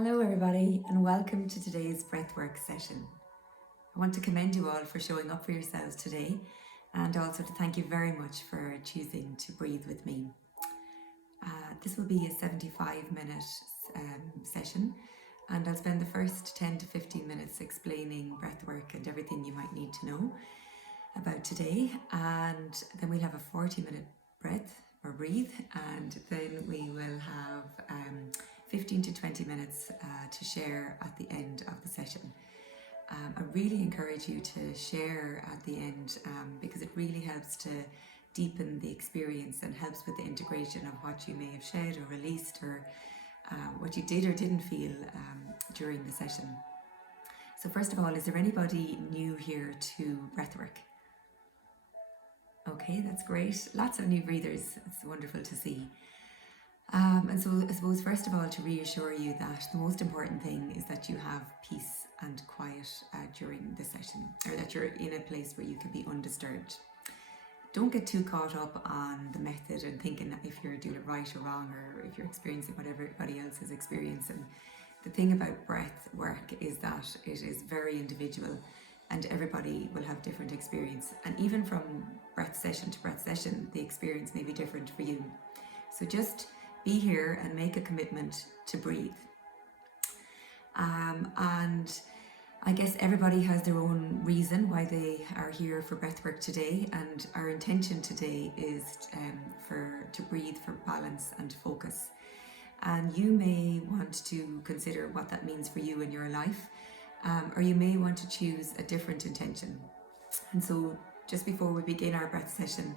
Hello everybody and welcome to today's Breathwork session. I want to commend you all for showing up for yourselves today and also to thank you very much for choosing to breathe with me. This will be a 75-minute session and I'll spend the first 10 to 15 minutes explaining breathwork and everything you might need to know about today, and then we'll have a 40-minute breathe, and then we will have 15 to 20 minutes to share at the end of the session. I really encourage you to share at the end because it really helps to deepen the experience and helps with the integration of what you may have shared or released or what you did or didn't feel during the session. So first of all, is there anybody new here to breathwork? Okay, that's great. Lots of new breathers. It's wonderful to see. And so I suppose first of all to reassure you that the most important thing is that you have peace and quiet during the session, or that you're in a place where you can be undisturbed. Don't get too caught up on the method and thinking that if you're doing it right or wrong, or if you're experiencing what everybody else is experiencing. The thing about breath work is that it is very individual and everybody will have different experience. And even from breath session to breath session, the experience may be different for you. So just be here and make a commitment to breathe. And I guess everybody has their own reason why they are here for breathwork today, and our intention today is to breathe for balance and focus. And you may want to consider what that means for you in your life, or you may want to choose a different intention. And so just before we begin our breath session,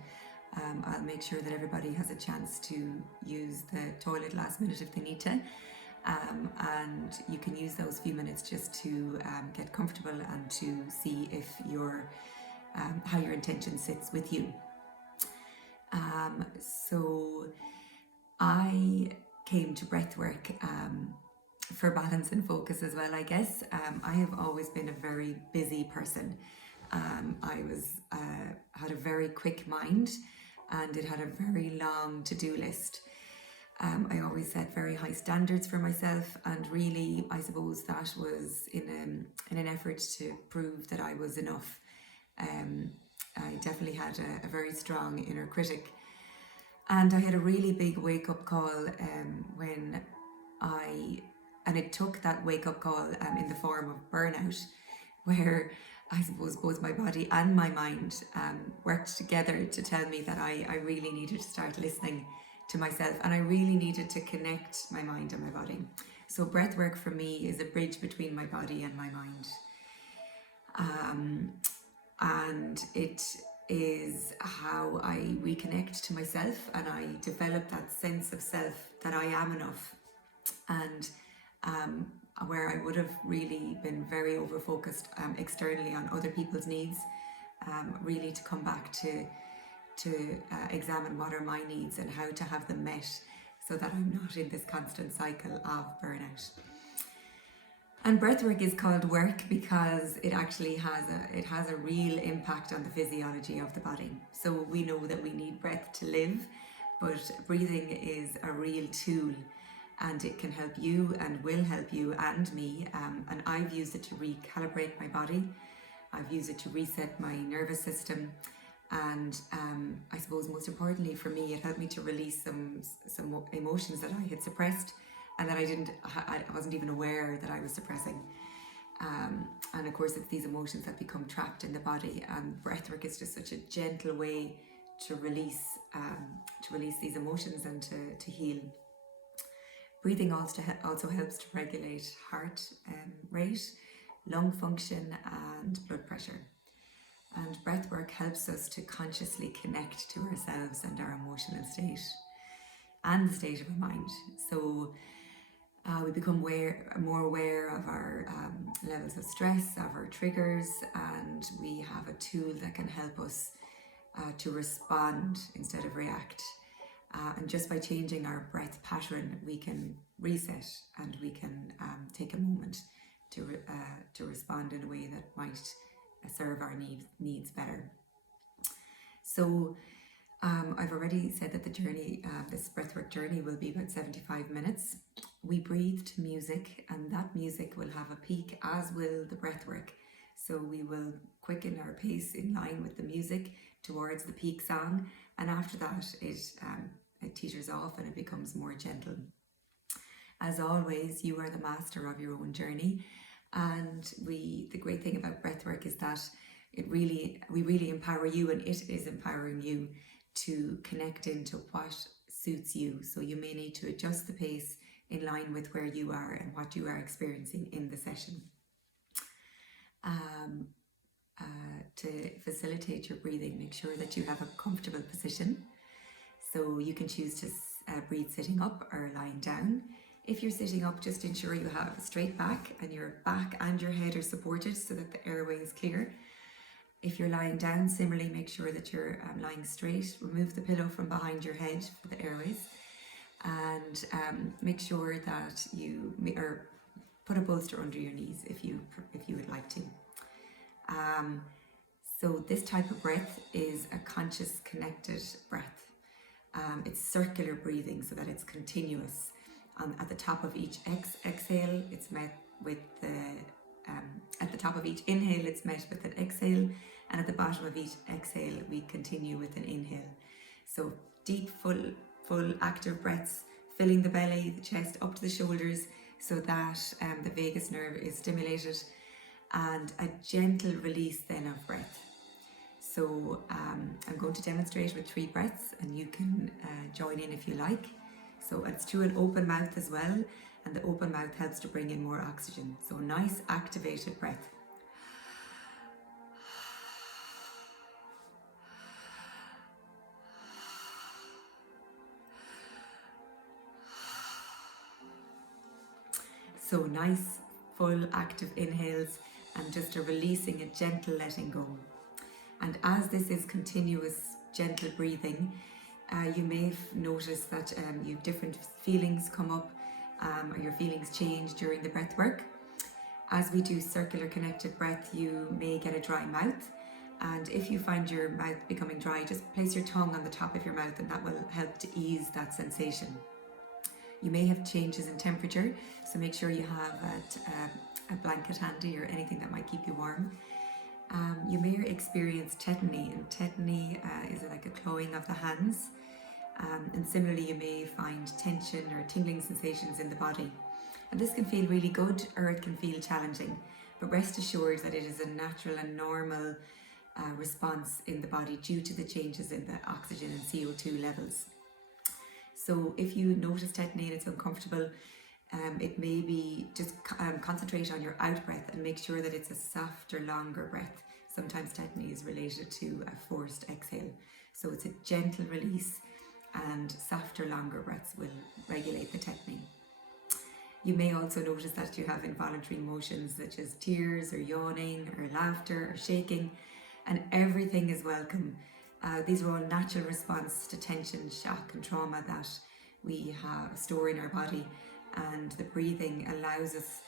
I'll make sure that everybody has a chance to use the toilet last minute if they need to. And you can use those few minutes just to get comfortable and to see if how your intention sits with you. So I came to breathwork for balance and focus as well, I guess. I have always been a very busy person. I had a very quick mind and it had a very long to-do list. I always set very high standards for myself, and really I suppose that was in an effort to prove that I was enough. I definitely had a very strong inner critic, and I had a really big wake-up call and it took that wake-up call in the form of burnout, where I suppose both my body and my mind worked together to tell me that I really needed to start listening to myself, and I really needed to connect my mind and my body. So breathwork for me is a bridge between my body and my mind. And it is how I reconnect to myself, and I develop that sense of self that I am enough. And where I would have really been very over-focused externally on other people's needs, really to come back to examine what are my needs and how to have them met so that I'm not in this constant cycle of burnout. And breathwork is called work because it actually has a real impact on the physiology of the body. So we know that we need breath to live, but breathing is a real tool, and it can help you and will help you and me. And I've used it to recalibrate my body. I've used it to reset my nervous system. And I suppose most importantly for me, it helped me to release some emotions that I had suppressed and that I wasn't even aware that I was suppressing. And of course, it's these emotions that become trapped in the body. And breathwork is just such a gentle way to release these emotions and to heal. Breathing also helps to regulate heart rate, lung function, and blood pressure. And breathwork helps us to consciously connect to ourselves and our emotional state and the state of our mind. So we become more aware of our levels of stress, of our triggers, and we have a tool that can help us to respond instead of react. And just by changing our breath pattern, we can reset and we can take a moment to respond in a way that might serve our needs better. So I've already said that the journey, this breathwork journey, will be about 75 minutes. We breathe to music, and that music will have a peak, as will the breathwork. So we will quicken our pace in line with the music towards the peak song, and after that it teeters off and it becomes more gentle. As always, you are the master of your own journey, and the great thing about breathwork is that we really empower you, and it is empowering you to connect into what suits you. So you may need to adjust the pace in line with where you are and what you are experiencing in the session. To facilitate your breathing, make sure that you have a comfortable position. So you can choose to breathe sitting up or lying down. If you're sitting up, just ensure you have a straight back and your back and your head are supported so that the airway is clear. If you're lying down, similarly make sure that you're lying straight. Remove the pillow from behind your head for the airways, and make sure that you put a bolster under your knees if you would like to. So this type of breath is a conscious, connected breath. It's circular breathing, so that it's continuous. At the top of each exhale, it's met with at the top of each inhale, it's met with an exhale, and at the bottom of each exhale, we continue with an inhale. So deep, full active breaths, filling the belly, the chest, up to the shoulders, so that the vagus nerve is stimulated, and a gentle release then of breath. So I'm going to demonstrate with 3 breaths, and you can join in if you like. So it's through an open mouth as well, and the open mouth helps to bring in more oxygen. So nice activated breath. So nice, full, active inhales, and just a releasing, a gentle letting go. And as this is continuous, gentle breathing, you may have noticed that you have different feelings come up, or your feelings change during the breath work. As we do circular connected breath, you may get a dry mouth. And if you find your mouth becoming dry, just place your tongue on the top of your mouth, and that will help to ease that sensation. You may have changes in temperature, so make sure you have a blanket handy or anything that might keep you warm. You may experience tetany, and tetany is like a clawing of the hands. And similarly, you may find tension or tingling sensations in the body. And this can feel really good, or it can feel challenging. But rest assured that it is a natural and normal response in the body due to the changes in the oxygen and CO2 levels. So if you notice tetany and it's uncomfortable, it may be just concentrate on your out breath and make sure that it's a softer, longer breath. Sometimes tetany is related to a forced exhale. So it's a gentle release, and softer, longer breaths will regulate the tetany. You may also notice that you have involuntary emotions such as tears or yawning or laughter or shaking, and everything is welcome. These are all natural responses to tension, shock and trauma that we have store in our body, and the breathing allows us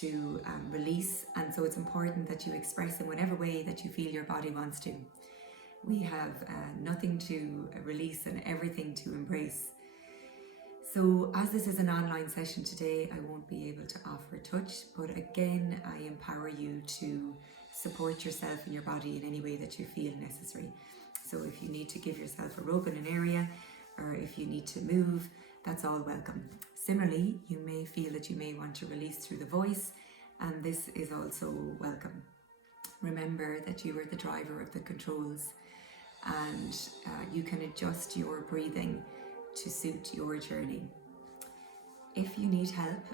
to release, and so it's important that you express in whatever way that you feel your body wants to. We have nothing to release and everything to embrace. So as this is an online session today, I won't be able to offer touch, but again, I empower you to support yourself and your body in any way that you feel necessary. So if you need to give yourself a rub in an area, or if you need to move, that's all welcome. Similarly, you may feel that you may want to release through the voice, and this is also welcome. Remember that you are the driver of the controls, and you can adjust your breathing to suit your journey. If you need help,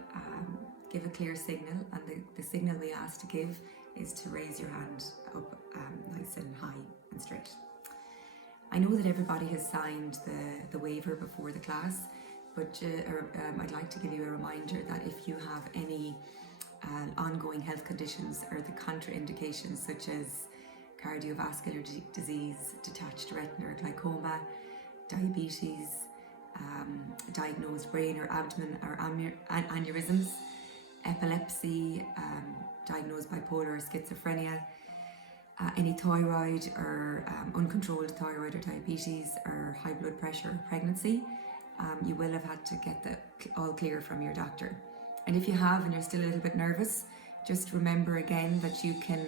give a clear signal, and the signal we ask to give is to raise your hand up nice and high and straight. I know that everybody has signed the waiver before the class, but I'd like to give you a reminder that if you have any ongoing health conditions or the contraindications such as cardiovascular disease, detached retina or glaucoma, diabetes, diagnosed brain or abdomen or aneurysms, epilepsy, diagnosed bipolar or schizophrenia, any thyroid or uncontrolled thyroid or diabetes or high blood pressure or pregnancy, you will have had to get the all clear from your doctor. And if you have and you're still a little bit nervous, just remember again that you can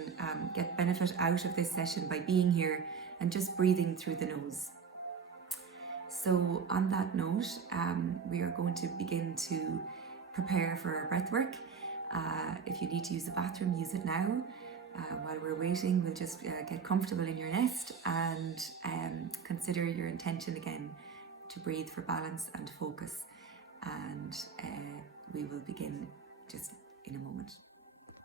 get benefit out of this session by being here and just breathing through the nose. So on that note, we are going to begin to prepare for our breath work. If you need to use the bathroom, use it now. While we're waiting, we'll just get comfortable in your nest and consider your intention again to breathe for balance and focus. And we will begin just in a moment.